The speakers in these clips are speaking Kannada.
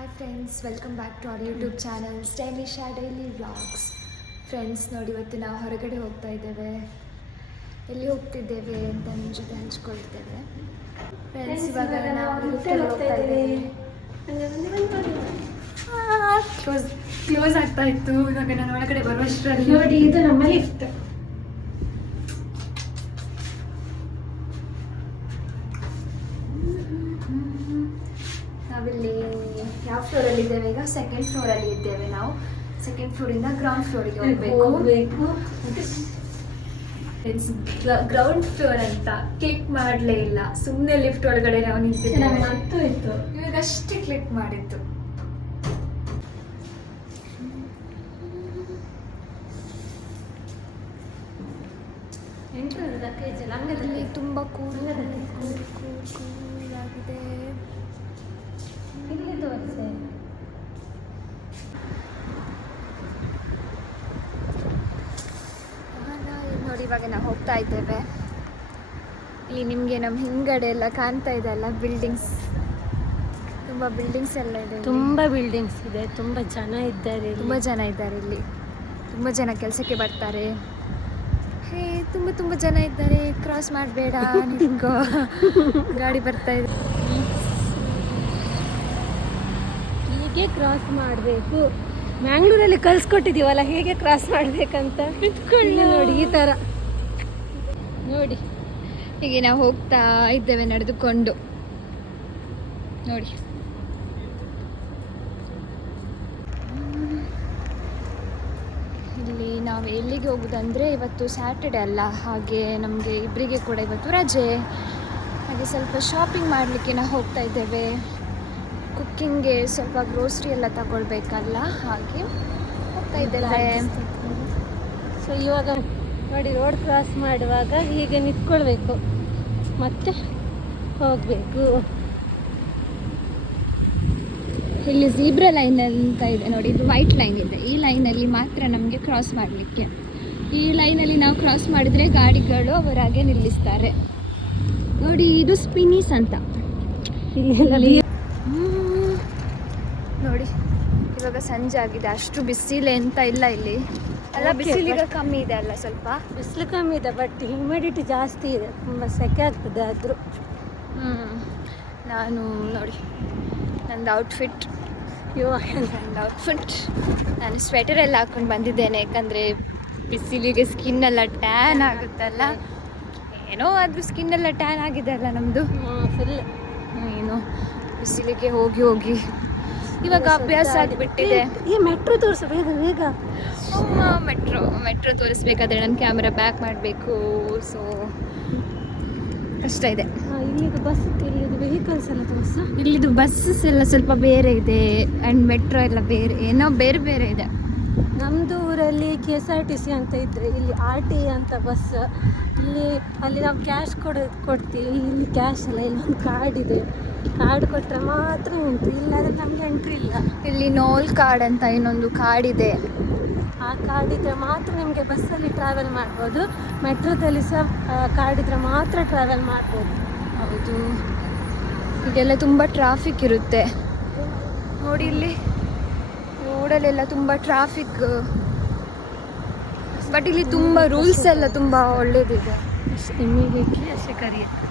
Hi friends, welcome back to our YouTube channel ಸ್ಟೈಲಿಶಾ ಡೈಲಿ ವ್ಲಾಗ್ಸ್. ಫ್ರೆಂಡ್ಸ್ ನೋಡಿ, ಇವತ್ತು ನಾವು ಹೊರಗಡೆ ಹೋಗ್ತಾ ಇದ್ದೇವೆ. ಎಲ್ಲಿ ಹೋಗ್ತಿದ್ದೇವೆ ಅಂತ ನಿಮ್ಮ ಜೊತೆ ಹಂಚ್ಕೊಳ್ತೇವೆ. ಫ್ರೆಂಡ್ಸ್, ಇವಾಗ ನಾವು ಲಿಫ್ಟಲ್ಲಿ ಹೋಗ್ತಾ ಇದ್ದೇವೆ. ಕ್ಲೋಸ್ ಆಗ್ತಾ ಇತ್ತು. ಇವಾಗ ನಾನು ಒಳಗಡೆ ಬರುವಷ್ಟರಲ್ಲಿ ನೋಡಿ, ಇದು ನಮ್ಮ ಲಿಫ್ಟ್. ನಾವಿಲ್ಲಿ ಯಾವ ಫ್ಲೋರಲ್ಲಿ ಇದ್ದೇವೆ? ಈಗ ಸೆಕೆಂಡ್ ಫ್ಲೋರಲ್ಲಿ ಇದ್ದೇವೆ. ನಾವು ಸೆಕೆಂಡ್ ಫ್ಲೋರಿಂದ ಗ್ರೌಂಡ್ ಫ್ಲೋರಿಗೆ ಹೋಗಬೇಕು. ಗ್ರೌಂಡ್ ಫ್ಲೋರ್ ಅಂತ ಕ್ಲಿಕ್ ಮಾಡಲೇ ಇಲ್ಲ, ಸುಮ್ಮನೆ ಲಿಫ್ಟ್ ಒಳಗಡೆ ನಾವು ನಿಂತಿದ್ದೇವೆ. ಇವಾಗ ಅಷ್ಟೇ ಕ್ಲಿಕ್ ಮಾಡಿದ್ದು. ಇಲ್ಲಿ ತುಂಬ ಕೂಲಾಗಿದೆ. ನೋಡಿ, ಇವಾಗ ನಾವು ಹೋಗ್ತಾ ಇದ್ದೇವೆ. ಇಲ್ಲಿ ನಿಮಗೆ ನಮ್ಮ ಹಿಂಗಡೆ ಎಲ್ಲ ಕಾಣ್ತಾ ಇದೆ ಅಲ್ಲ, ಬಿಲ್ಡಿಂಗ್ಸ್, ತುಂಬ ಬಿಲ್ಡಿಂಗ್ಸ್ ಎಲ್ಲ ಇದೆ. ತುಂಬ ಬಿಲ್ಡಿಂಗ್ಸ್ ಇದೆ, ತುಂಬ ಜನ ಇದ್ದಾರೆ. ತುಂಬ ಜನ ಇದ್ದಾರೆ ಇಲ್ಲಿ. ತುಂಬ ಜನ ಕೆಲಸಕ್ಕೆ ಬರ್ತಾರೆ. ಹೇ, ತುಂಬ ಜನ ಇದ್ದಾರೆ. ಕ್ರಾಸ್ ಮಾಡಬೇಡ, ನಿಂತ್ಕೋ. ಗಾಡಿ ಬರ್ತಾ ಇದೆ. ಹೀಗೆ ಕ್ರಾಸ್ ಮಾಡಬೇಕು. ಮ್ಯಾಂಗ್ಳೂರಲ್ಲಿ ಕಲಿಸ್ಕೊಟ್ಟಿದ್ದೀವಲ್ಲ ಹೇಗೆ ಕ್ರಾಸ್ ಮಾಡಬೇಕಂತ. ನೋಡಿ, ಈ ಥರ ನೋಡಿ. ಹೀಗೆ ನಾವು ಹೋಗ್ತಾ ಇದ್ದೇವೆ ನಡೆದುಕೊಂಡು. ನೋಡಿ, ಇಲ್ಲಿ ನಾವು ಎಲ್ಲಿಗೆ ಹೋಗೋದಂದರೆ, ಇವತ್ತು ಸ್ಯಾಟರ್ಡೆ ಅಲ್ಲ, ಹಾಗೆ ನಮಗೆ ಇಬ್ಬರಿಗೆ ಕೂಡ ಇವತ್ತು ರಜೆ. ಹಾಗೆ ಸ್ವಲ್ಪ ಶಾಪಿಂಗ್ ಮಾಡಲಿಕ್ಕೆ ನಾವು ಹೋಗ್ತಾ ಇದ್ದೇವೆ. ಕುಕ್ಕಿಂಗ್ಗೆ ಸ್ವಲ್ಪ ಗ್ರೋಸರಿ ಎಲ್ಲ ತಗೊಳ್ಬೇಕಲ್ಲ, ಹಾಗೆ ಹೋಗ್ತಾ ಇದ್ದೇವೆ. ಸೊ ಇವಾಗ ನೋಡಿ, ರೋಡ್ ಕ್ರಾಸ್ ಮಾಡುವಾಗ ಹೀಗೆ ನಿಂತ್ಕೊಳ್ಬೇಕು, ಮತ್ತೆ ಹೋಗಬೇಕು. ಇಲ್ಲಿ ಝೀಬ್ರಾ ಲೈನ್ ಅಂತ ಇದೆ ನೋಡಿ, ಇದು ವೈಟ್ ಲೈನ್ ಇದೆ. ಈ ಲೈನಲ್ಲಿ ಮಾತ್ರ ನಮಗೆ ಕ್ರಾಸ್ ಮಾಡಲಿಕ್ಕೆ. ಈ ಲೈನಲ್ಲಿ ನಾವು ಕ್ರಾಸ್ ಮಾಡಿದರೆ ಗಾಡಿಗಳು ಅವರಾಗೆ ನಿಲ್ಲಿಸ್ತಾರೆ. ನೋಡಿ, ಇದು ಸ್ಪಿನೀಸ್ ಅಂತ. ಇಲ್ಲಿ ನೋಡಿ, ಇವಾಗ ಸಂಜೆ ಆಗಿದೆ, ಅಷ್ಟು ಬಿಸಿಲು ಎಂತ ಇಲ್ಲ ಇಲ್ಲಿ ಅಲ್ಲ. ಬಿಸಿಲೀಗ ಕಮ್ಮಿ ಇದೆ ಅಲ್ಲ, ಸ್ವಲ್ಪ ಬಿಸಿಲು ಕಮ್ಮಿ ಇದೆ, ಬಟ್ ಹ್ಯೂಮಿಡಿಟಿ ಜಾಸ್ತಿ ಇದೆ, ತುಂಬ ಸೆಕೆ ಆಗ್ತದೆ. ಆದರೂ ನಾನು ನೋಡಿ, ನಂದು ಔಟ್ಫಿಟ್ ನಾನು ಸ್ವೆಟರ್ ಎಲ್ಲ ಹಾಕೊಂಡು ಬಂದಿದ್ದೇನೆ. ಯಾಕಂದರೆ ಬಿಸಿಲಿಗೆ ಸ್ಕಿನ್ ಎಲ್ಲ ಟ್ಯಾನ್ ಆಗುತ್ತಲ್ಲ. ಏನೋ ಆದರೂ ಸ್ಕಿನ್ ಎಲ್ಲ ಟ್ಯಾನ್ ಆಗಿದೆ ಅಲ್ಲ ನಮ್ಮದು ಫುಲ್. ಏನೋ ಬಿಸಿಲಿಗೆ ಹೋಗಿ ಹೋಗಿ ಇವಾಗ ಅಭ್ಯಾಸ ಆಗಿಬಿಟ್ಟಿದೆ. ಈ ಮೆಟ್ರೋ ತೋರಿಸು ಬೇಗ ಬೇಗ. ಮೆಟ್ರೋ ತೋರಿಸ್ಬೇಕಾದ್ರೆ ನನ್ನ ಕ್ಯಾಮ್ರಾ ಬ್ಯಾಕ್ ಮಾಡಬೇಕು. ಸೊ ಕಷ್ಟ ಇದೆ. ಇಲ್ಲಿದು ಬಸ್, ಇಲ್ಲಿದು ವೆಹಿಕಲ್ಸ್ ಎಲ್ಲ ತೋರಿಸು. ಇಲ್ಲಿದು ಬಸ್ಸಸ್ ಎಲ್ಲ ಸ್ವಲ್ಪ ಬೇರೆ ಇದೆ, ಆ್ಯಂಡ್ ಮೆಟ್ರೋ ಎಲ್ಲ ಬೇರೆ, ಏನೋ ಬೇರೆ ಬೇರೆ ಇದೆ. ನಮ್ಮದು ಊರಲ್ಲಿ KSRTC ಅಂತ ಇದ್ದರೆ, ಇಲ್ಲಿ RT ಅಂತ ಬಸ್. ಅಲ್ಲಿ ನಾವು ಕ್ಯಾಶ್ ಕೊಡ್ತೀವಿ. ಇಲ್ಲಿ ಕ್ಯಾಶ್ ಇಲ್ಲ, ಇಲ್ಲೊಂದು ಕಾರ್ಡ್ ಇದೆ. ಕಾರ್ಡ್ ಕೊಟ್ಟರೆ ಮಾತ್ರ ಉಂಟು, ಇಲ್ಲಾದರೆ ನಮಗೆ ಎಂಟ್ರಿ ಇಲ್ಲ. ಇಲ್ಲಿ ನೋಲ್ ಕಾರ್ಡ್ ಅಂತ ಇನ್ನೊಂದು ಕಾರ್ಡ್ ಇದೆ. ಆ ಕಾರ್ಡ್ ಇದ್ದರೆ ಮಾತ್ರ ನಿಮಗೆ ಬಸ್ಸಲ್ಲಿ ಟ್ರಾವೆಲ್ ಮಾಡ್ಬೋದು. ಮೆಟ್ರೋದಲ್ಲಿ ಸಹ ಕಾರ್ಡ್ ಇದ್ದರೆ ಮಾತ್ರ ಟ್ರಾವೆಲ್ ಮಾಡ್ಬೋದು. ಹೌದು, ಇದೆಲ್ಲ ತುಂಬ ಟ್ರಾಫಿಕ್ ಇರುತ್ತೆ ನೋಡಿ. ಇಲ್ಲಿ ರೋಡಲ್ಲೆಲ್ಲ ತುಂಬ ಟ್ರಾಫಿಕ್, ಬಟ್ ಇಲ್ಲಿ ತುಂಬ ರೂಲ್ಸ್ ಎಲ್ಲ ತುಂಬ ಒಳ್ಳೇದಿದೆ. ಇಮಿಡಿಯೇಟ್ಲಿ ಅಷ್ಟೇ ಕರಿಯುತ್ತೆ.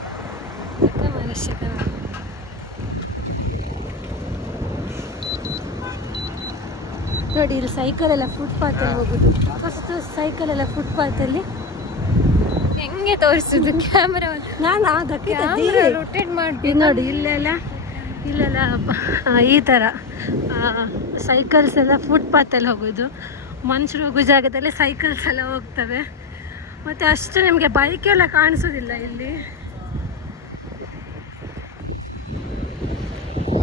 ನೋಡಿ, ಇಲ್ಲಿ ಸೈಕಲ್ ಎಲ್ಲ ಫುಟ್ಪಾತಲ್ಲಿ ಹೋಗೋದು. ಫಸ್ಟ್ ಸೈಕಲ್ ಎಲ್ಲ ಫುಟ್ಪಾತಲ್ಲಿ ಹೆಂಗೆ ತೋರಿಸೋದು ಕ್ಯಾಮ್ರಾ? ನಾನು ಅದಕ್ಕೆ ರೊಟೇಟ್ ಮಾಡಿ ನೋಡಿ. ಇಲ್ಲೆಲ್ಲ ಈ ಥರ ಸೈಕಲ್ಸ್ ಎಲ್ಲ ಫುಟ್ಪಾತಲ್ಲಿ ಹೋಗೋದು. ಮನುಷ್ಯರು ಹೋಗೋ ಜಾಗದಲ್ಲಿ ಸೈಕಲ್ಸ್ ಎಲ್ಲ ಹೋಗ್ತವೆ. ಮತ್ತು ಅಷ್ಟು ನಿಮಗೆ ಬೈಕೆಲ್ಲ ಕಾಣಿಸೋದಿಲ್ಲ ಇಲ್ಲಿ.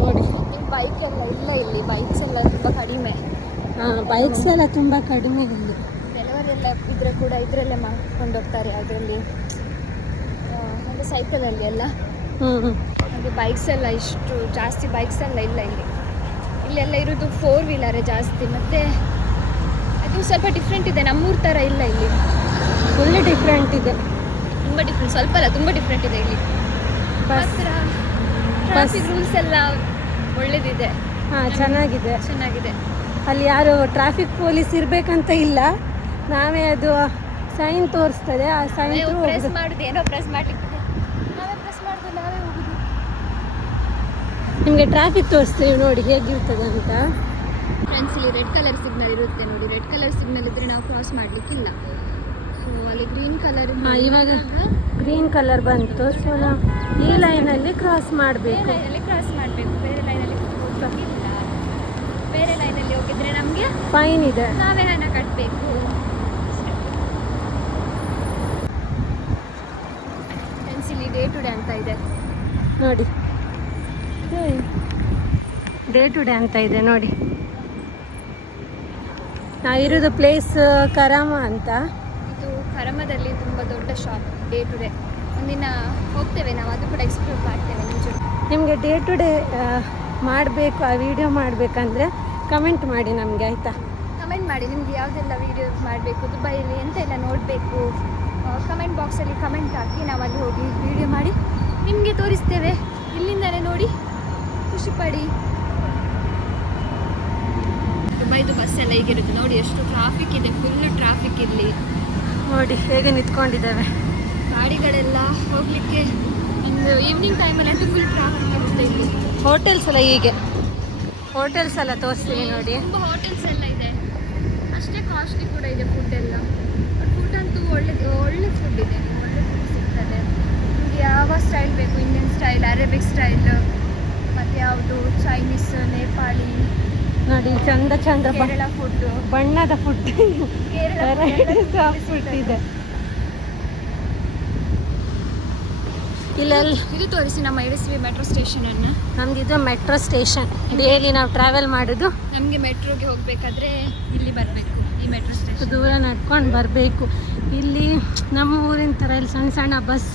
ನೋಡಿ, ಬೈಕ್ ಎಲ್ಲ ಇಲ್ಲ ಇಲ್ಲಿ. ಬೈಕ್ಸ್ ಎಲ್ಲ ತುಂಬ ಕಡಿಮೆ. ಬೈಕ್ಸ್ ಎಲ್ಲ ತುಂಬ ಕಡಿಮೆ ಇಲ್ಲಿ. ಕೆಲವರೆಲ್ಲ ಇದ್ರೆ ಕೂಡ ಇದರಲ್ಲೇ ಮಾಡ್ಕೊಂಡು ಹೋಗ್ತಾರೆ, ಅದರಲ್ಲಿ ಅಂದರೆ ಸೈಕಲಲ್ಲಿ ಎಲ್ಲ. ಹಾಗೆ ಬೈಕ್ಸ್ ಎಲ್ಲ ಇಷ್ಟು ಜಾಸ್ತಿ ಬೈಕ್ಸ್ ಎಲ್ಲ ಇಲ್ಲ ಇಲ್ಲಿ. ಇಲ್ಲೆಲ್ಲ ಇರೋದು 4 ವೀಲರೇ ಜಾಸ್ತಿ. ಮತ್ತು ಅದು ಸ್ವಲ್ಪ ಡಿಫ್ರೆಂಟ್ ಇದೆ, ನಮ್ಮೂರ ಥರ ಇಲ್ಲ ಇಲ್ಲಿ. ಫುಲ್ ಡಿಫ್ರೆಂಟ್ ಇದೆ, ತುಂಬ ಡಿಫ್ರೆಂಟ್. ಸ್ವಲ್ಪ ಅಲ್ಲ, ತುಂಬ ಡಿಫ್ರೆಂಟ್ ಇದೆ ಇಲ್ಲಿ. ಟ್ರಾಫಿಕ್ ರೂಲ್ಸ್ ಎಲ್ಲ ಒಳ್ಳೇದಿದೆ. ಹಾಂ ಚೆನ್ನಾಗಿದೆ. ಚೆನ್ನಾಗಿದೆ. ಅಲ್ಲಿ ಯಾರು ಟ್ರಾಫಿಕ್ ಪೊಲೀಸ್ ಇರಬೇಕಂತ ಇಲ್ಲ, ನಾವೇ ಅದು ಸೈನ್ ತೋರಿಸ್ತದೆ, ಆ ಸೈನ್ ಪ್ರೆಸ್ ಮಾಡುದು, ಏನೋ ಪ್ರೆಸ್ ಮಾಡ್ಲಿಕ್ಕೆ ನಾವೇ ಪ್ರೆಸ್ ಮಾಡುದು, ನಾವೇ ಹೋಗುದು. ನಿಮಗೆ ಟ್ರಾಫಿಕ್ ತೋರಿಸ್ತೀವಿ ನೋಡಿ ಹೇಗಿರ್ತದೆ ಅಂತ. ಫ್ರೆಂಡ್ಸ್, ಇಲ್ಲಿ ರೆಡ್ ಕಲರ್ ಸಿಗ್ನಲ್ ಇರುತ್ತೆ ನೋಡಿ. ರೆಡ್ ಕಲರ್ ಸಿಗ್ನಲ್ ಇದ್ರೆ ನಾವು ಕ್ರಾಸ್ ಮಾಡ್ಲಿಕ್ಕಿಲ್ಲ. ಸೊ ಅಲ್ಲಿ ಗ್ರೀನ್ ಕಲರ್, ಇವಾಗ ಗ್ರೀನ್ ಕಲರ್ ಬಂತು. ಸೊ ನಾವು ಈ ಲೈನಲ್ಲಿ ಕ್ರಾಸ್ ಮಾಡಬೇಕು. ಕ್ರಾಸ್ ಮಾಡಬೇಕು, ಬೇರೆ ಲೈನಲ್ಲಿ ಹೋಗ್ಲಿಕ್ಕಿಲ್ಲ. ಬೇರೆ ಲೈನಲ್ಲಿ ಹೋಗಿದ್ರೆ ನಮಗೆ ಫೈನ್ ಇದೆ, ನಾವೇ ಹಣ ಕಟ್ಟಬೇಕು. ಫ್ರೆಂಡ್ಸ್, ಇಲ್ಲಿ ಡೇ ಟು ಡೇ ಅಂತ ಇದೆ ನೋಡಿ. ಡೇ ಟು ಡೇ ಅಂತ ಇದೆ ನೋಡಿ. ನಾವಿರೋದು ಪ್ಲೇಸ್ ಕರಾಮ ಅಂತ. ಇದು ಕರಮದಲ್ಲಿ ತುಂಬ ದೊಡ್ಡ ಶಾಪ್. ಡೇ ಟು ಡೇ ಒಂದಿನ ಹೋಗ್ತೇವೆ ನಾವು, ಅದು ಕೂಡ ಎಕ್ಸ್ಪ್ಲೋರ್ ಮಾಡ್ತೇವೆ ನಿಮ್ಮ ಜೊತೆ. ನಿಮಗೆ ಡೇ ಟು ಡೇ ಮಾಡಬೇಕು, ಆ ವಿಡಿಯೋ ಮಾಡಬೇಕಂದ್ರೆ ಕಮೆಂಟ್ ಮಾಡಿ ನಮಗೆ, ಆಯಿತಾ? ಕಮೆಂಟ್ ಮಾಡಿ ನಿಮ್ಗೆ ಯಾವುದೆಲ್ಲ ವೀಡಿಯೋ ಮಾಡಬೇಕು, ದುಬೈಲಿ ಎಂತೆಲ್ಲ ನೋಡಬೇಕು, ಕಮೆಂಟ್ ಬಾಕ್ಸಲ್ಲಿ ಕಮೆಂಟ್ ಹಾಕಿ. ನಾವು ಅಲ್ಲಿ ಹೋಗಿ ವೀಡಿಯೋ ಮಾಡಿ ನಿಮಗೆ ತೋರಿಸ್ತೇವೆ. ಇಲ್ಲಿಂದಲೇ ನೋಡಿ ಖುಷಿ ಪಡಿ. ದುಬೈದು ಬಸ್ ಎಲ್ಲ ಹೀಗಿರುತ್ತೆ ನೋಡಿ, ಎಷ್ಟು ಟ್ರಾಫಿಕ್ ಇದೆ, ಫುಲ್ ಟ್ರಾಫಿಕ್ ಇಲ್ಲಿ ನೋಡಿ ಹೇಗೆ ನಿಂತ್ಕೊಂಡಿದ್ದಾವೆ ಗಾಡಿಗಳೆಲ್ಲ ಹೋಗಲಿಕ್ಕೆ. ಒಂದು ಈವ್ನಿಂಗ್ ಟೈಮಲ್ಲಿ ಅಂತೂ ಫುಲ್ ಟ್ರಾಫಿಕ್ ಇರುತ್ತೆ ಇಲ್ಲಿ. ಹೋಟೆಲ್ಸ್ ಎಲ್ಲ ಹೀಗೆ, ಹೋಟೆಲ್ಸ್ ಎಲ್ಲ ತೋರಿಸ್ತೀವಿ ನೋಡಿ. ತುಂಬ ಹೋಟೆಲ್ಸ್ ಎಲ್ಲ ಇದೆ, ಅಷ್ಟೇ ಕಾಸ್ಟ್ಲಿ ಕೂಡ ಇದೆ ಫುಡ್ ಎಲ್ಲ. ಫುಡ್ ಅಂತೂ ಒಳ್ಳೆ ಫುಡ್ ಇದೆ, ಒಳ್ಳೆ ಫುಡ್ ಸಿಗ್ತದೆ. ನಿಮಗೆ ಯಾವ ಸ್ಟೈಲ್ ಬೇಕು, ಇಂಡಿಯನ್ ಸ್ಟೈಲ್, ಅರೇಬಿಕ್ ಸ್ಟೈಲ್, ಮತ್ತು ಯಾವುದು ಚೈನೀಸ್, ನೇಪಾಳಿ ನೋಡಿ, ಚಂದ ಚಂದ ಕೇರಳ ಫುಡ್, ಬಣ್ಣದ ಫುಡ್, ಕೇರಳ ಫುಡ್ ಇದೆ. ಇಲ್ಲೆಲ್ಲ ಇದು ತೋರಿಸಿ ನಮ್ಮ ಎಡಿಸಿವಿ ಮೆಟ್ರೋ ಸ್ಟೇಷನನ್ನು. ನಮ್ದು ಇದು ಮೆಟ್ರೋ ಸ್ಟೇಷನ್. ಡೈಲಿ ನಾವು ಟ್ರಾವೆಲ್ ಮಾಡೋದು. ನಮಗೆ ಮೆಟ್ರೋಗೆ ಹೋಗಬೇಕಾದ್ರೆ ಇಲ್ಲಿ ಬರಬೇಕು, ಈ ಮೆಟ್ರೋ ಸ್ಟೇಷನ್. ದೂರ ನಡ್ಕೊಂಡು ಬರಬೇಕು. ಇಲ್ಲಿ ನಮ್ಮ ಊರಿನ ಥರ ಇಲ್ಲಿ ಸಣ್ಣ ಸಣ್ಣ ಬಸ್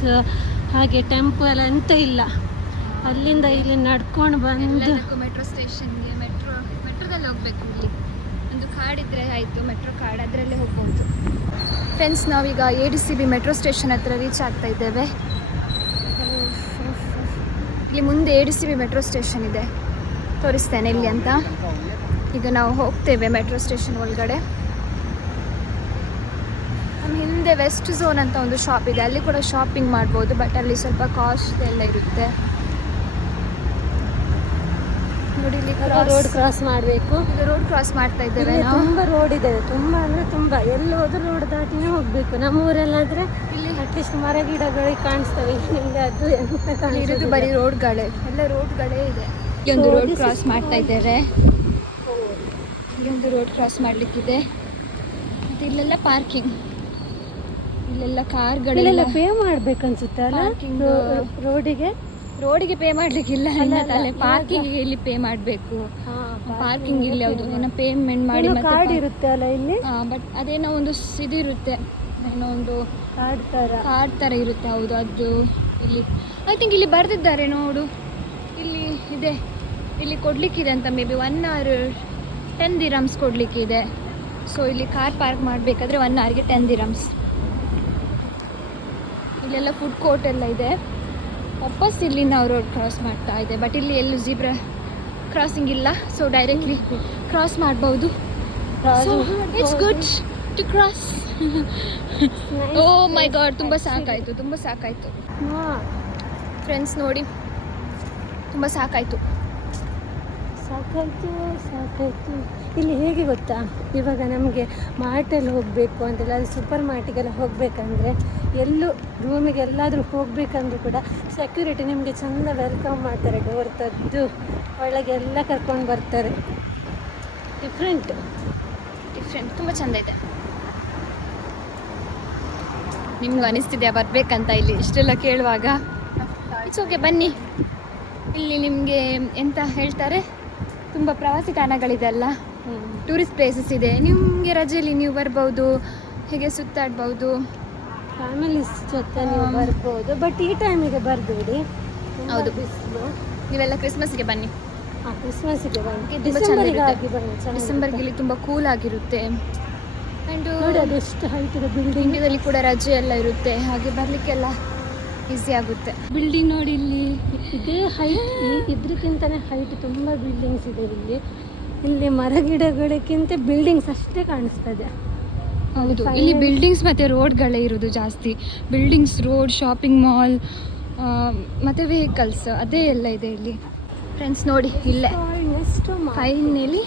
ಹಾಗೆ ಟೆಂಪೋ ಎಲ್ಲ ಎಂತ ಇಲ್ಲ. ಅಲ್ಲಿಂದ ಇಲ್ಲಿ ನಡ್ಕೊಂಡು ಬಂದು ಮೆಟ್ರೋ ಸ್ಟೇಷನ್ಗೆ ಮೆಟ್ರೋದಲ್ಲಿ ಹೋಗಬೇಕು. ಇಲ್ಲಿ ಒಂದು ಕಾರ್ಡ್ ಇದ್ದರೆ ಆಯಿತು, ಮೆಟ್ರೋ ಕಾರ್ಡ್, ಅದರಲ್ಲೇ ಹೋಗ್ಬೋದು. ಫ್ರೆಂಡ್ಸ್, ನಾವೀಗ ADCB ಮೆಟ್ರೋ ಸ್ಟೇಷನ್ ಹತ್ರ ರೀಚ್ ಆಗ್ತಾ ಇದ್ದೇವೆ. ಇಲ್ಲಿ ಮುಂದೆ ADCB ಮೆಟ್ರೋ ಸ್ಟೇಷನ್ ಇದೆ, ತೋರಿಸ್ತೇನೆ ಎಲ್ಲಿ ಅಂತ. ಈಗ ನಾವು ಹೋಗ್ತೇವೆ ಮೆಟ್ರೋ ಸ್ಟೇಷನ್ ಒಳಗಡೆ. ನಮ್ಮ ಹಿಂದೆ ವೆಸ್ಟ್ ಝೋನ್ ಅಂತ ಒಂದು ಶಾಪ್ ಇದೆ, ಅಲ್ಲಿ ಕೂಡ ಶಾಪಿಂಗ್ ಮಾಡ್ಬೋದು, ಬಟ್ ಅಲ್ಲಿ ಸ್ವಲ್ಪ ಕಾಸ್ಟ್ ಎಲ್ಲ ಇರುತ್ತೆ ನೋಡಿ. ಇಲ್ಲಿ ರೋಡ್ ಕ್ರಾಸ್ ಮಾಡಬೇಕು. ಈಗ ರೋಡ್ ಕ್ರಾಸ್ ಮಾಡ್ತಾ ಇದ್ದೇವೆ ನಾವು. ತುಂಬ ರೋಡ್ ಇದೆ, ತುಂಬ ಅಂದರೆ ತುಂಬ. ಎಲ್ಲಿ ಹೋದ್ರೂ ರೋಡ್ ದಾಟಿನೇ ಹೋಗಬೇಕು. ನಮ್ಮ ಊರಲ್ಲಾದರೆ ಇಲ್ಲಿ ಅಟ್ಲೀಸ್ಟ್ ಮರ ಗಿಡಗಳಿಗೆ ಕಾಣಿಸ್ತವೆ, ಇಲ್ಲಿ ಅದು ಎಂತ ಕಾಣಿರೋದು ಬರೀ ರೋಡ್ಗಳೇ, ಎಲ್ಲ ರೋಡ್ಗಳೇ ಇದೆ. ಇಲ್ಲೊಂದು ರೋಡ್ ಕ್ರಾಸ್ ಮಾಡ್ತಾ ಇದ್ದೇವೆ. ಇಲ್ಲೊಂದು ರೋಡ್ ಕ್ರಾಸ್ ಮಾಡಲಿಕ್ಕಿದೆ. ಮತ್ತು ಇಲ್ಲೆಲ್ಲ ಪಾರ್ಕಿಂಗ್, ಇಲ್ಲೆಲ್ಲ ಕಾರ್ಗಳೆಲ್ಲ ಪೇ ಮಾಡ್ಬೇಕು ಅನ್ಸುತ್ತೆ ಅಲ್ಲ. ರೋಡಿಗೆ ಪೇ ಮಾಡ್ಲಿಕ್ಕಿಲ್ಲ, ಪಾರ್ಕಿಂಗ್ ಇಲ್ಲಿ ಪೇ ಮಾಡಬೇಕು. ಪಾರ್ಕಿಂಗ್ ಇಲ್ಲಿ ಯಾವುದು ಏನೋ ಪೇಮೆಂಟ್ ಮಾಡಿ ಕಾರ್ಡ್ ಇರುತ್ತೆ ಅಲ್ಲ ಇಲ್ಲಿ. ಬಟ್ ಅದೇನೋ ಒಂದು ಇದಿರುತ್ತೆ, ಏನೋ ಒಂದು ಕಾರ್ಡ್ ಥರ ಇರುತ್ತೆ. ಹೌದು, ಅದು ಇಲ್ಲಿ ಐ ಥಿಂಕ್ ಇಲ್ಲಿ ಬರೆದಿದ್ದಾರೆ ನೋಡು, ಇಲ್ಲಿ ಇದೆ. ಇಲ್ಲಿ ಕೊಡಲಿಕ್ಕಿದೆ ಅಂತ, ಮೇ ಬಿ 1 hour 10 dirhams ಕೊಡಲಿಕ್ಕಿದೆ. ಸೊ ಇಲ್ಲಿ ಕಾರ್ ಪಾರ್ಕ್ ಮಾಡಬೇಕಾದ್ರೆ 1 hourಗೆ 10 dirhams. ಇಲ್ಲೆಲ್ಲ ಫುಡ್ ಕೋರ್ಟ್ ಎಲ್ಲ ಇದೆ. ವಾಪಸ್ ಇಲ್ಲಿ ನಾವು ರೋಡ್ ಕ್ರಾಸ್ ಮಾಡ್ತಾ ಇದೆ, ಬಟ್ ಇಲ್ಲಿ ಎಲ್ಲೂ ಝೀಬ್ರಾ ಕ್ರಾಸಿಂಗ್ ಇಲ್ಲ. ಸೊ ಡೈರೆಕ್ಟ್ಲಿ ಕ್ರಾಸ್ ಮಾಡ್ಬೋದು. It's good to cross. Oh my god, ತುಂಬ ಸಾಕಾಯಿತು ಫ್ರೆಂಡ್ಸ್. ನೋಡಿ, ತುಂಬ ಸಾಕಾಯಿತು. ಇಲ್ಲಿ ಹೇಗೆ ಗೊತ್ತಾ, ಇವಾಗ ನಮಗೆ ಮಾರ್ಟಲ್ಲಿ ಹೋಗಬೇಕು ಅಂತೆಲ್ಲ, ಸೂಪರ್ ಮಾರ್ಟಿಗೆಲ್ಲ ಹೋಗಬೇಕಂದ್ರೆ, ಎಲ್ಲೂ ರೂಮಿಗೆ ಎಲ್ಲಾದರೂ ಹೋಗಬೇಕಂದ್ರೂ ಕೂಡ ಸೆಕ್ಯೂರಿಟಿ ನಿಮಗೆ ಚೆಂದ ವೆಲ್ಕಮ್ ಮಾಡ್ತಾರೆ. ಡೋರ್ ತೆಗೆದು ಒಳಗೆ ಎಲ್ಲ ಕರ್ಕೊಂಡು ಬರ್ತಾರೆ. ಡಿಫ್ರೆಂಟ್ ತುಂಬ ಚೆಂದ ಇದೆ. ನಿಮ್ಗೆ ಅನಿಸ್ತಿದೆಯಾ ಬರಬೇಕಂತ ಇಲ್ಲಿ ಇಷ್ಟೆಲ್ಲ ಕೇಳುವಾಗ? ಇಟ್ಸ್ ಓಕೆ, ಬನ್ನಿ. ಇಲ್ಲಿ ನಿಮಗೆ ಎಂತ ಹೇಳ್ತಾರೆ, ತುಂಬ ಪ್ರವಾಸಿ ತಾಣಗಳಿದೆ ಅಲ್ಲ, ಟೂರಿಸ್ಟ್ ಪ್ಲೇಸಸ್ ಇದೆ. ನಿಮಗೆ ರಜೆಯಲ್ಲಿ ನೀವು ಬರ್ಬೋದು, ಹೀಗೆ ಸುತ್ತಾಡ್ಬೋದು, ಫ್ಯಾಮಿಲೀಸ್ ಜೊತೆ ನೀವು ಬರ್ಬೋದು. ಬಟ್ ಈ ಟೈಮಿಗೆ ಬರ್ಬೇಡಿ, ಹೌದು. ನೀವೆಲ್ಲ ಕ್ರಿಸ್ಮಸ್ಗೆ ಬನ್ನಿ. ಕ್ರಿಸ್ಮಸ್ಗೆ ಬನ್ನಿ, ತುಂಬ ಚೆನ್ನಾಗಿರುತ್ತೆ. ಡಿಸೆಂಬರ್ಗೆ ಇಲ್ಲಿ ತುಂಬ ಕೂಲ್ ಆಗಿರುತ್ತೆ. ಆ್ಯಂಡ್ ಎಷ್ಟು ಹೈಟ್ ಇದೆ ಬಿಲ್ಡಿಂಗ್. ಇಂಡಿಯಾದಲ್ಲಿ ಕೂಡ ರಜೆ ಎಲ್ಲ ಇರುತ್ತೆ, ಹಾಗೆ ಬರಲಿಕ್ಕೆಲ್ಲ ಈಸಿ ಆಗುತ್ತೆ. ಬಿಲ್ಡಿಂಗ್ ನೋಡಿ ಇಲ್ಲಿ ಇದೇ ಹೈಟ್, ಇದ್ರಕ್ಕಿಂತನೇ ಹೈಟ್ ತುಂಬ ಬಿಲ್ಡಿಂಗ್ಸ್ ಇದೆ ಇಲ್ಲಿ. ಇಲ್ಲಿ ಮರ ಗಿಡಗಳಕ್ಕಿಂತ ಬಿಲ್ಡಿಂಗ್ಸ್ ಅಷ್ಟೇ ಕಾಣಿಸ್ತದೆ. ಹೌದು, ಇಲ್ಲಿ ಬಿಲ್ಡಿಂಗ್ಸ್ ಮತ್ತು ರೋಡ್ಗಳೇ ಇರೋದು ಜಾಸ್ತಿ. ಬಿಲ್ಡಿಂಗ್ಸ್, ರೋಡ್, ಶಾಪಿಂಗ್ ಮಾಲ್ ಮತ್ತು ವೆಹಿಕಲ್ಸ್ ಅದೇ ಎಲ್ಲ ಇದೆ ಇಲ್ಲಿ. ಫ್ರೆಂಡ್ಸ್ ನೋಡಿ, ಇಲ್ಲೇ ಫೈನಲಿ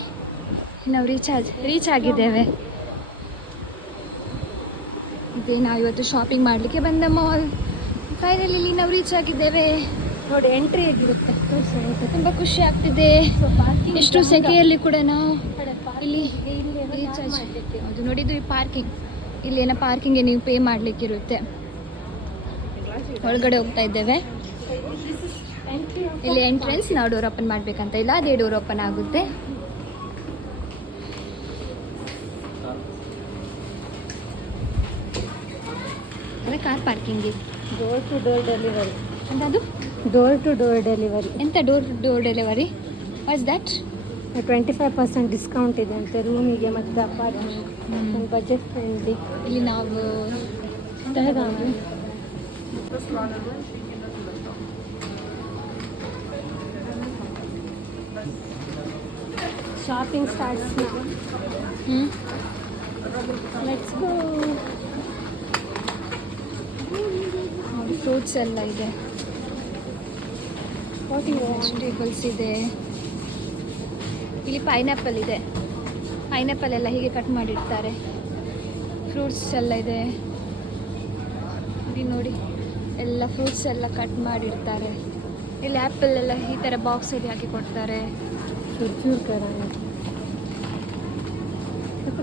ನಾವು ರೀಚ್ ಆಗಿದ್ದೇವೆ. ಇದೇ ನಾವು ಇವತ್ತು ಶಾಪಿಂಗ್ ಮಾಡಲಿಕ್ಕೆ ಬಂದ ಮಾಲ್. ಫೈನಲಿ ಇಲ್ಲಿ ನಾವು ರೀಚ್ ಆಗಿದ್ದೇವೆ. ನೋಡಿ ಎಂಟ್ರಿ ಆಗಿರುತ್ತೆ, ತುಂಬ ಖುಷಿ ಆಗ್ತಿದೆ. ಎಷ್ಟು ಸೆಕೆಯಲ್ಲಿ ಕೂಡ ನಾವು ಇಲ್ಲಿ ರೀಚಾರ್ಜ್. ಹೌದು ನೋಡಿ, ಇದು ಪಾರ್ಕಿಂಗ್. ಇಲ್ಲಿ ಏನೋ ಪಾರ್ಕಿಂಗ್ಗೆ ನೀವು ಪೇ ಮಾಡಲಿಕ್ಕಿರುತ್ತೆ. ಒಳಗಡೆ ಹೋಗ್ತಾ ಇದ್ದೇವೆ. ಇಲ್ಲಿ ಎಂಟ್ರೆನ್ಸ್. ನಾವು ಡೋರ್ ಓಪನ್ ಮಾಡಬೇಕಂತ ಇಲ್ಲ, ಅದೇ ಡೋರ್ ಓಪನ್ ಆಗುತ್ತೆ. ಅದೇ car parking. Door to door delivery ಅಂತದು. Door to door delivery. ಎಂತ door to door delivery? What's that? 25% discount ಇದೆ ಅಂತೆ ರೂಮಿಗೆ ಮತ್ತು ಅಪಾರ್ಟ್ಮೆಂಟ್. Budget friendly. ಇಲ್ಲಿ ನಾವು ಶಾಪಿಂಗ್ ಸ್ಟಾರ್ಟ್ಸ್ ನಾವು. Let's go. ಫ್ರೂಟ್ಸ್ ಎಲ್ಲ ಇದೆ, ವೆಜಿಟೇಬಲ್ಸ್ ಇದೆ. ಇಲ್ಲಿ ಪೈನಾಪಲ್ ಇದೆ. ಪೈನಾಪಲ್ ಎಲ್ಲ ಹೀಗೆ ಕಟ್ ಮಾಡಿರ್ತಾರೆ. ಫ್ರೂಟ್ಸ್ ಎಲ್ಲ ಇದೆ. ಇಲ್ಲಿ ನೋಡಿ, ಎಲ್ಲ ಫ್ರೂಟ್ಸ್ ಎಲ್ಲ ಕಟ್ ಮಾಡಿರ್ತಾರೆ. ಇಲ್ಲಿ ಆ್ಯಪಲ್ ಎಲ್ಲ ಈ ಥರ ಬಾಕ್ಸಲ್ಲಿ ಹಾಕಿ ಕೊಡ್ತಾರೆ. ಚೂರು ಕರ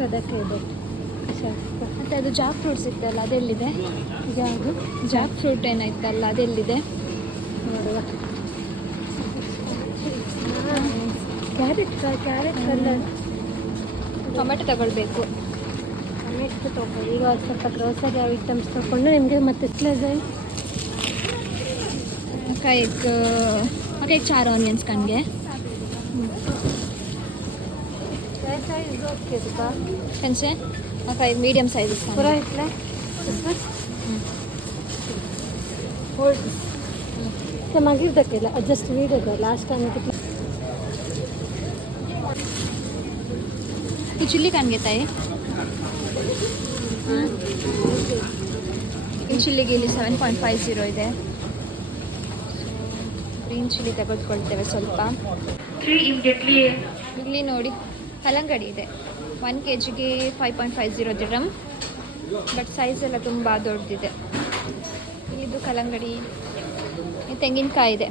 ಅದಕ್ಕೆ ಇದೆ. ಮತ್ತು ಅದು ಜಾಕ್ ಫ್ರೂಟ್ಸ್ ಇತ್ತಲ್ಲ, ಅದೆಲ್ಲಿದೆ? ಯಾವುದು ಜಾಕ್ ಫ್ರೂಟ್ ಏನಾಯ್ತಲ್ಲ, ಅದೆಲ್ಲಿದೆ? ನೋಡುವ. Carrot colour. ಟೊಮೆಟೊ ತಗೊಳ್ಬೇಕು. ಟೊಮೆಟೊ ತೊಗೊಳ್ಳಿ. ಈಗ ಸ್ವಲ್ಪ ಗ್ರೋಸರಿ ಐಟಮ್ಸ್ ತೊಗೊಂಡು ನಿಮಗೆ ಮತ್ತೆ एक 4 ऑनियन्स कणगे. खंयचे? म्हाका एक मीडियम सायज पुरो इतले होल्ड ते मागीर दाखयला जस्ट वीडियो कर लास्ट टाइम कितले. ही चिल्ली कान घेताय. ಈ ಚಿಲ್ಲಿಗೆ ಇಲ್ಲಿ 7.50 ಇದೆ. ಗ್ರೀನ್ ಚಿಲ್ಲಿ ತೆಗೆದುಕೊಳ್ತೇವೆ ಸ್ವಲ್ಪ. ಇಲ್ಲಿ ನೋಡಿ ಕಲ್ಲಂಗಡಿ ಇದೆ. 1 kgಗೆ 5.50 ದಿರಮ್. ಬಟ್ ಸೈಜ್ ಎಲ್ಲ ತುಂಬ ದೊಡ್ಡದಿದೆ. ಇಲ್ಲಿದ್ದು ಕಲ್ಲಂಗಡಿ. ತೆಂಗಿನಕಾಯಿ ಇದೆ.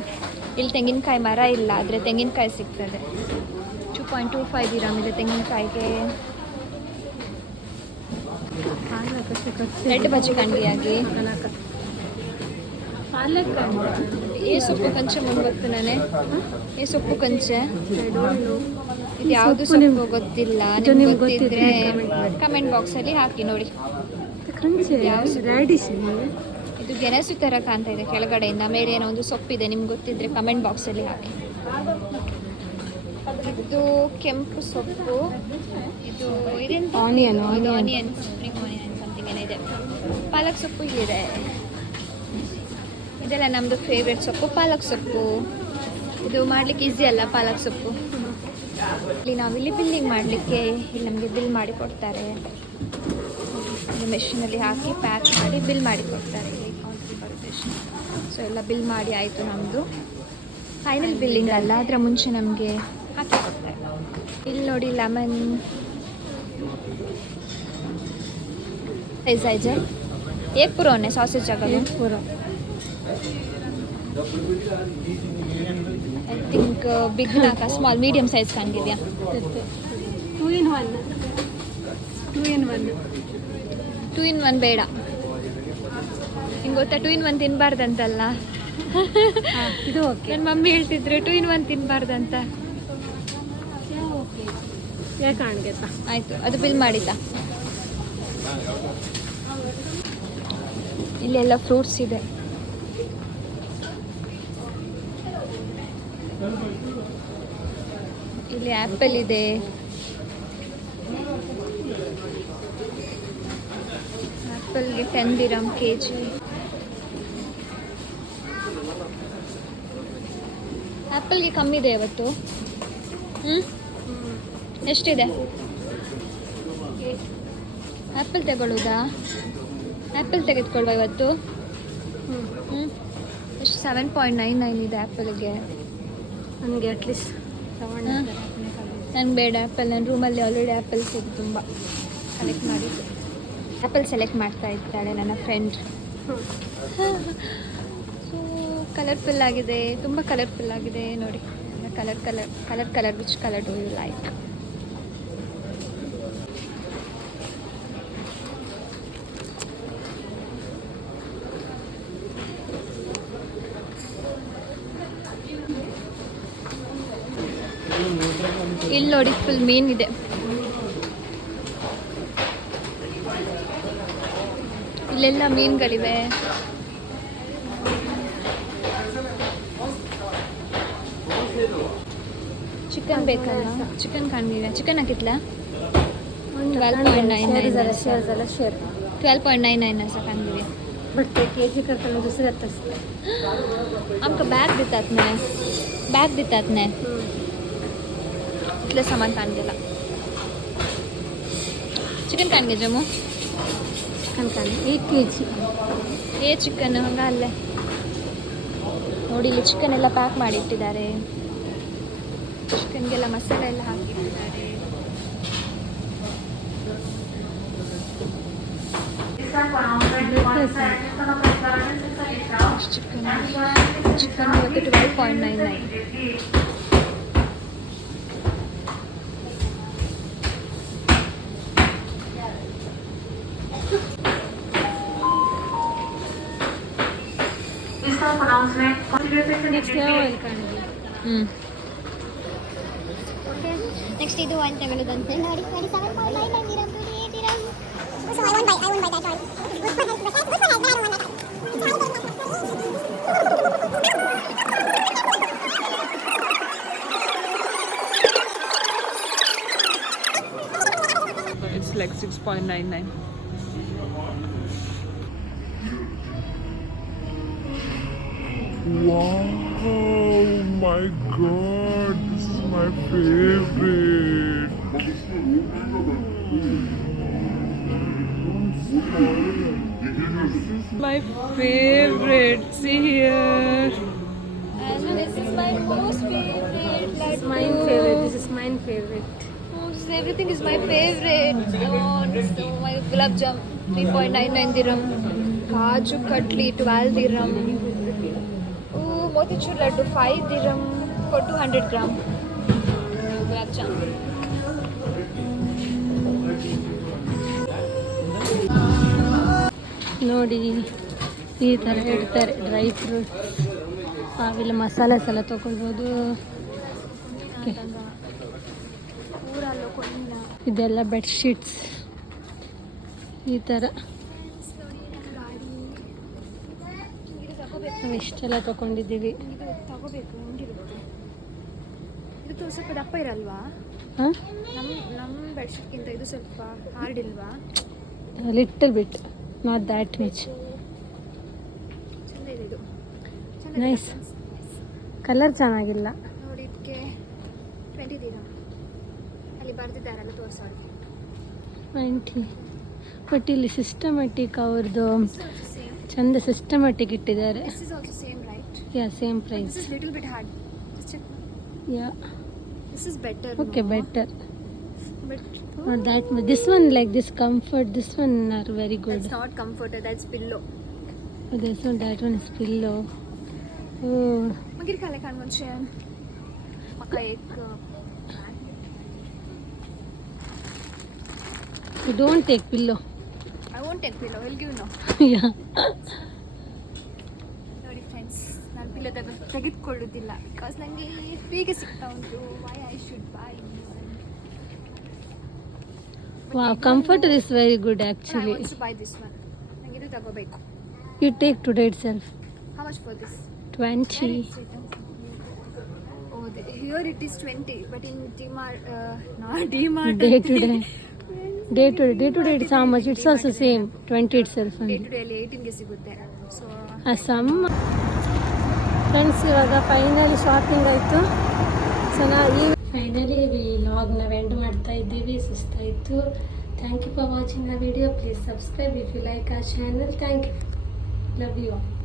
ಇಲ್ಲಿ ತೆಂಗಿನಕಾಯಿ ಮರ ಇಲ್ಲ, ಆದರೆ ತೆಂಗಿನಕಾಯಿ ಸಿಗ್ತದೆ. 2.25 ದಿರಮ್ ಇದೆ ತೆಂಗಿನಕಾಯಿಗೆ. రెడ్ బజ్జీ కండియాగి ఏ ಸೊಪ್ಪು ಕಂಚೆ ಮುಂದೆ ಈ ಸೊಪ್ಪು ಕಂಚೆ ಇದು ಯಾವುದು ಸೊಪ್ಪು ಗೊತ್ತಿಲ್ಲ. ನಿಮ್ಗೆ ಗೊತ್ತಿದ್ರೆ ಕಮೆಂಟ್ ಬಾಕ್ಸಲ್ಲಿ ಹಾಕಿ ನೋಡಿ. ಇದು ಗೆಣಸು ಥರ ಕಾಣ್ತಾ ಇದೆ ಕೆಳಗಡೆಯಿಂದ. ಮೇಲೆ ಏನೋ ಒಂದು ಸೊಪ್ಪಿದೆ, ನಿಮ್ಗೆ ಗೊತ್ತಿದ್ರೆ ಕಮೆಂಟ್ ಬಾಕ್ಸಲ್ಲಿ ಹಾಕಿ. ಇದು ಕೆಂಪು ಸೊಪ್ಪು. ಇದು ಇದೆಂತ? ಆನಿಯನ್ ಸ್ಪ್ರಿಂಗ್ ಆನಿಯನ್ ಸಮಥಿಂಗ್ ಏನಿದೆ. ಪಾಲಕ್ ಸೊಪ್ಪು ಇಲ್ಲಿದೆ. ಇದೆಲ್ಲ ನಮ್ಮದು ಫೇವ್ರೆಟ್ ಸೊಪ್ಪು, ಪಾಲಕ್ ಸೊಪ್ಪು. ಇದು ಮಾಡಲಿಕ್ಕೆ ಈಸಿ ಅಲ್ಲ ಪಾಲಕ್ ಸೊಪ್ಪು. ಇಲ್ಲಿ ನಾವಿಲ್ಲಿ ಬಿಲ್ಲಿಂಗ್ ಮಾಡಲಿಕ್ಕೆ ಇಲ್ಲಿ ನಮಗೆ ಬಿಲ್ ಮಾಡಿ ಕೊಡ್ತಾರೆ. ಇಲ್ಲಿ ಮೆಷಿನಲ್ಲಿ ಹಾಕಿ ಪ್ಯಾಕ್ ಮಾಡಿ ಬಿಲ್ ಮಾಡಿ ಕೊಡ್ತಾರೆ. ಇಲ್ಲಿ ಕೌಂಟ್ರಿ ಬರುತ್ತೆ. ಸೊ ಎಲ್ಲ ಬಿಲ್ ಮಾಡಿ ಆಯಿತು ನಮ್ಮದು. ಫೈನಲ್ ಬಿಲ್ಲಿಂಗ್ ಅಲ್ಲ, ಅದರ ಮುಂಚೆ ನಮಗೆ ಹಾಕಿ ಕೊಡ್ತಾರೆ. ಇಲ್ಲಿ ನೋಡಿ ಲೆಮನ್ ಸೈಜ್ ಏಕ್ ಪುರೋನೆ ಸಾಸೇಜ್ ಆಗಲ್ಲ ಪೂರ. ಐ ಥಿಂಕ್ ಬಿಗ್ ನಾಕ ಸ್ಮಾಲ್ ಮೀಡಿಯಮ್ ಸೈಜ್ ಕಂಡಿದೆಯಾ? 2 in 1 ಬೇಡ. ನಿಂಗೆ ಗೊತ್ತಾ 2 in 1 ತಿನ್ನಬಾರ್ದಂತಲ್ಲ? ಇದು ಓಕೆ. ನನ್ನ ಮಮ್ಮಿ ಹೇಳ್ತಿದ್ರು 2 in 1 ತಿನ್ನಬಾರ್ದಂತ. ಯಾಕೆ ಅಣ್ಗೆತ್ತಾ? ಆಯಿತು, ಅದು ಬಿಲ್ ಮಾಡಿದ್ದ. ಇಲ್ಲೆಲ್ಲ ಫ್ರೂಟ್ಸ್ ಇದೆ. ಇಲ್ಲಿ ಆ್ಯಪಲ್ ಇದೆ. ಆ್ಯಪಲ್ಗೆ 10 ದಿರಮ್ kg. ಆ್ಯಪಲ್ಗೆ ಕಮ್ಮಿ ಇದೆ ಇವತ್ತು. ಎಷ್ಟಿದೆ? ಆ್ಯಪಲ್ ತಗೊಳ್ಳೋದಾ? ಆ್ಯಪಲ್ ತೆಗೆದುಕೊಳ್ಳುವ ಇವತ್ತು. ಎಷ್ಟು 7.99 ಇದೆ ಆ್ಯಪಲ್ಗೆ. ನನಗೆ ಅಟ್ಲೀಸ್ಟ್ ನನಗೆ ಬೇಡ ಆ್ಯಪಲ್. ನನ್ನ ರೂಮಲ್ಲಿ ಆಲ್ರೆಡಿ ಆ್ಯಪಲ್ಸ್ ಇದೆ, ತುಂಬ ಕಲೆಕ್ಟ್ ಮಾಡಿದ್ದು. ಆ್ಯಪಲ್ ಸೆಲೆಕ್ಟ್ ಮಾಡ್ತಾ ಇದ್ದಾಳೆ ನನ್ನ ಫ್ರೆಂಡ್. ಸೊ ಕಲರ್ಫುಲ್ ಆಗಿದೆ, ತುಂಬ ಕಲರ್ಫುಲ್ ಆಗಿದೆ ನೋಡಿ. Colour which colour do you like? ಇಲ್ಲಿ ನೋಡಿ ಫುಲ್ ಮೀನಿದೆ. ಇಲ್ಲೆಲ್ಲ ಮೀನುಗಳಿವೆ. ಚಿಕನ್ ಬೇಕಲ್ಲ? ಚಿಕನ್ ಕಾಣಿದೆ. ಚಿಕನ್ ಹಾಕಿತ್ಲಾ? 12.99 असं कांदे. बट ते KG करताना दुसऱ्यात असतं. आमका बॅग देतात नाही. इथलं सामान कांदेला. चिकन कांदे जमू. Chicken 8 kg. ಚಿಕನ್ ಹಂಗೆ ಅಲ್ಲೇ ನೋಡಿ. ಇಲ್ಲಿ ಚಿಕನ್ ಎಲ್ಲ ಪ್ಯಾಕ್ ಮಾಡಿ ಇಟ್ಟಿದ್ದಾರೆ. ಚಿಕನ್ಗೆಲ್ಲ ಮಸಾಲೆ ಎಲ್ಲ ಹಾಕಿಟ್ಟಿದ್ದಾರೆ. ಚಿಕನ್ ಇವತ್ತು 12.99. ನೆಕ್ಸ್ಟ್ ಯಾವ ಆಯಿಲ್ ಕಾಣಿದೆ? ನೆಕ್ಸ್ಟ್ ಇದು ಒಂದು ತಗೊಳ್ಳೋದಂತೆ ನೋಡಿ. 7.99 dirham to 8 dirham. So I won't buy that one. It's like 6.99. Wow, my God, this is my favorite. My favorite. See here. And this is my most favorite. This is mine favorite. This is mine favorite. Everything is my favorite. So my gulab jam 3.99 dirham. Kaju katli 12 dirham. Motichur laddu 5 dirham for 200 gram. Gulab jam. ನೋಡಿ ಈ ಥರ ಇಡ್ತಾರೆ ಡ್ರೈ ಫ್ರೂಟ್ಸ್. ಅವೆಲ್ಲ ಮಸಾಲೆಸ್ ಎಲ್ಲ ತೊಗೊಳ್ಬೋದು. ಇದೆಲ್ಲ ಬೆಡ್ಶೀಟ್ಸ್ ಈ ಥರ ನಾವು ಇಷ್ಟೆಲ್ಲ ತೊಗೊಂಡಿದ್ದೀವಿ. ತಗೋಬೇಕು. ಇದು ಸ್ವಲ್ಪ ದಪ್ಪ ಇರಲ್ವಾ? ಹಾಂ, ನಮ್ಮ ಬೆಡ್ಶೀಟ್ಗಿಂತ ಇದು ಸ್ವಲ್ಪ ಹಾರ್ಡ್ ಇಲ್ವಾ? Little bit, not that much. ಚಂದ ಇದೆ ಇದು. ನೈಸ್. ಕಲರ್ ಚೆನ್ನಾಗಿಲ್ಲ ನೋಡಿ. ಇದಕ್ಕೆ 20 dirham. ಅಲ್ಲಿ ಬರ್ದಿದ್ದಾರಲ್ಲ ತೋರಿಸೋರು 20. ಬಟ್ ಇಲ್ಲಿ ಸಿಸ್ಟಮೆಟಿಕ್ ಅವ್ರದ್ದು ಚಂದ ಸಿಸ್ಟಮೆಟಿಕ್ ಇಟ್ಟಿದ್ದಾರೆ. This is also same, right? Yeah same This price. is little bit hard. Just check. Yeah This is better. Okay, no? Better. But Not that much. This one, like this comfort, this one are very good. that's not comforter. That's pillow. Oh, this one, that one is pillow. Oh, मगर खाले खान मुझे मका एक you don't take pillow. I won't take pillow. I'll give no. Yeah. ನೋಡಿ ಫ್ರೆಂಡ್ಸ್, ನಾನು ಪಿಲ್ಲೋ ತೆಗೆದುಕೊಳ್ಳೋದಿಲ್ಲ ಬಿಕಾಸ್ ನನಗೆ ಫ್ರೀಗೆ ಸಿಗ್ತಾ ಉಂಟು. Why I should buy? Wow, comforter is very good I actually. Want to buy this one. ನನಗೆ ಇದು ತಗೋಬೇಕು. You take today itself. How much for this? 20. Oh, here it is 20, but in DMart, not DMart. Day to day. Day to day it's how much? It's also same. 20 itself Day only. to day ಅಲ್ಲಿ 18 ಗೆ ಸಿಗುತ್ತೆ. ಸೊ Some ಫ್ರೆಂಡ್ಸ್ ಇವಾಗ ಫೈನಲಿ ಶಾಪಿಂಗ್ ಆಯಿತು. ಸೊ ನಾವು ಈ ಫೈನಲಿ ವ್ಲಾಗ್ನ ಎಂಡ್ ಮಾಡ್ತಾ ಇದ್ದೀವಿ. ಸುಸ್ತಾಯಿತು. Thank you for watching a video. Please subscribe if you like our channel. Thank you. Love you all.